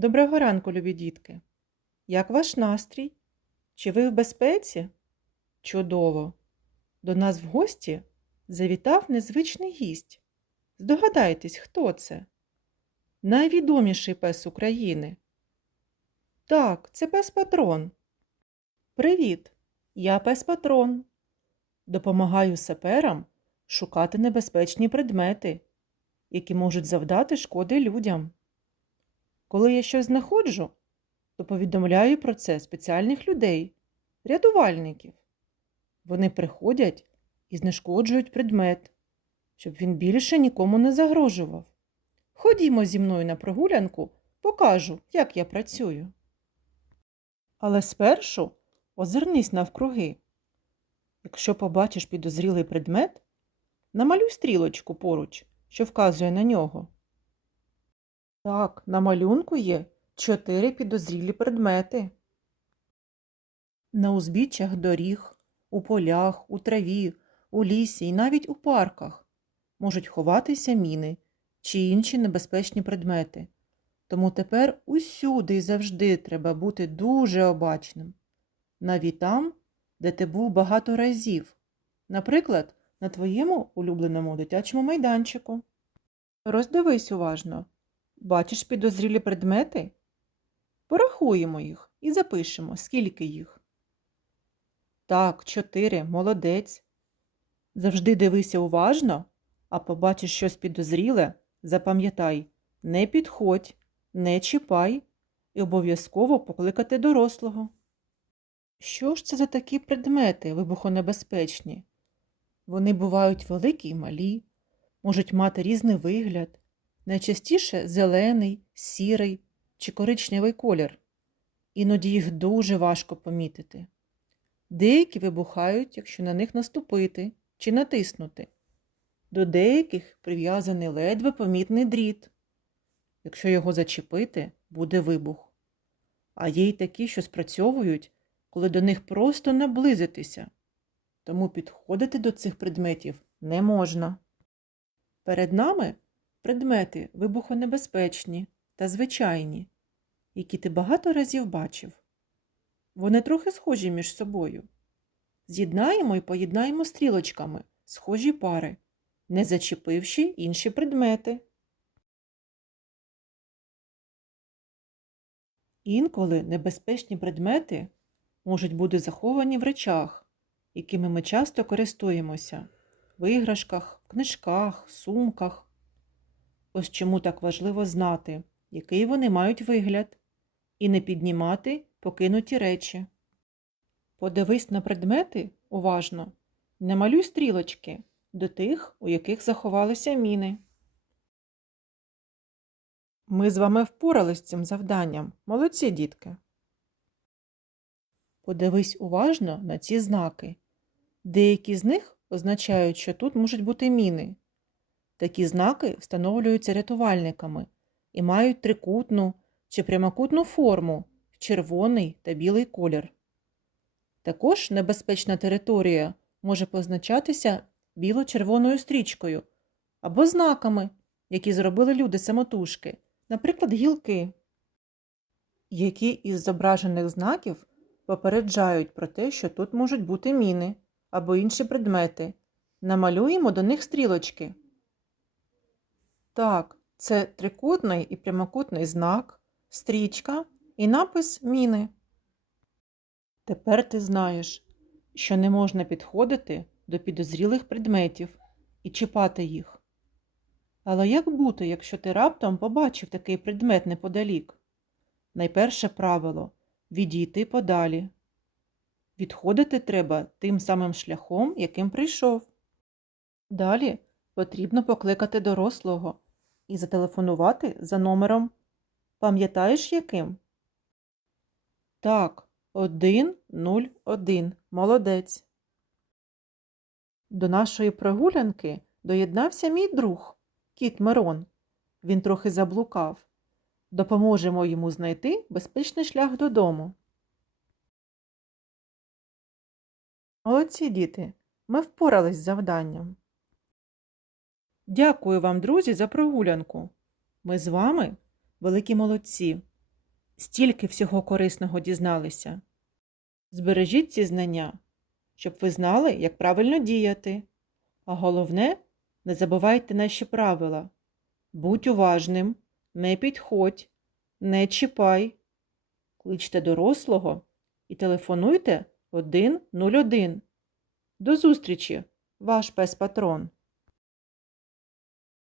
Доброго ранку, любі дітки. Як ваш настрій? Чи ви в безпеці? Чудово! До нас в гості завітав незвичний гість. Здогадайтесь, хто це? Найвідоміший пес України. Так, це пес Патрон. Привіт! Я пес Патрон. Допомагаю саперам шукати небезпечні предмети, які можуть завдати шкоди людям. Коли я щось знаходжу, то повідомляю про це спеціальних людей, рятувальників. Вони приходять і знешкоджують предмет, щоб він більше нікому не загрожував. Ходімо зі мною на прогулянку, покажу, як я працюю. Але спершу озирнись навкруги. Якщо побачиш підозрілий предмет, намалюй стрілочку поруч, що вказує на нього. Так, на малюнку є чотири підозрілі предмети. На узбіччях доріг, у полях, у траві, у лісі і навіть у парках можуть ховатися міни чи інші небезпечні предмети. Тому тепер усюди і завжди треба бути дуже обачним. Навіть там, де ти був багато разів. Наприклад, на твоєму улюбленому дитячому майданчику. Роздивись уважно. Бачиш підозрілі предмети? Порахуємо їх і запишемо, скільки їх. Так, чотири, молодець. Завжди дивися уважно, а побачиш щось підозріле, запам'ятай, не підходь, не чіпай і обов'язково покликати дорослого. Що ж це за такі предмети вибухонебезпечні? Вони бувають великі й малі, можуть мати різний вигляд, найчастіше зелений, сірий чи коричневий колір. Іноді їх дуже важко помітити. Деякі вибухають, якщо на них наступити чи натиснути. До деяких прив'язаний ледве помітний дріт. Якщо його зачепити, буде вибух. А є й такі, що спрацьовують, коли до них просто наблизитися. Тому підходити до цих предметів не можна. Перед нами предмети вибухонебезпечні та звичайні, які ти багато разів бачив. Вони трохи схожі між собою. З'єднаємо і поєднаємо стрілочками схожі пари, не зачепивши інші предмети. Інколи небезпечні предмети можуть бути заховані в речах, якими ми часто користуємося в іграшках, книжках, сумках. Ось чому так важливо знати, який вони мають вигляд, і не піднімати покинуті речі. Подивись на предмети уважно, не малюй стрілочки до тих, у яких заховалися міни. Ми з вами впорались з цим завданням. Молодці, дітки. Подивись уважно на ці знаки. Деякі з них означають, що тут можуть бути міни. Такі знаки встановлюються рятувальниками і мають трикутну чи прямокутну форму червоний та білий колір. Також небезпечна територія може позначатися біло-червоною стрічкою або знаками, які зробили люди самотужки, наприклад, гілки. Які із зображених знаків попереджають про те, що тут можуть бути міни або інші предмети. Намалюємо до них стрілочки. Так, це трикутний і прямокутний знак, стрічка і напис міни. Тепер ти знаєш, що не можна підходити до підозрілих предметів і чіпати їх. Але як бути, якщо ти раптом побачив такий предмет неподалік? Найперше правило відійти подалі. Відходити треба тим самим шляхом, яким прийшов. Далі потрібно покликати дорослого і зателефонувати за номером. Пам'ятаєш яким? Так, 101. Молодець. До нашої прогулянки доєднався мій друг, кіт Мирон. Він трохи заблукав. Допоможемо йому знайти безпечний шлях додому. Молодці діти, ми впорались з завданням. Дякую вам, друзі, за прогулянку. Ми з вами великі молодці. стільки всього корисного дізналися. Збережіть ці знання, щоб ви знали, як правильно діяти. А головне, не забувайте наші правила. Будь уважним, не підходь, не чіпай. Кличте дорослого і телефонуйте 101. До зустрічі, ваш пес-патрон.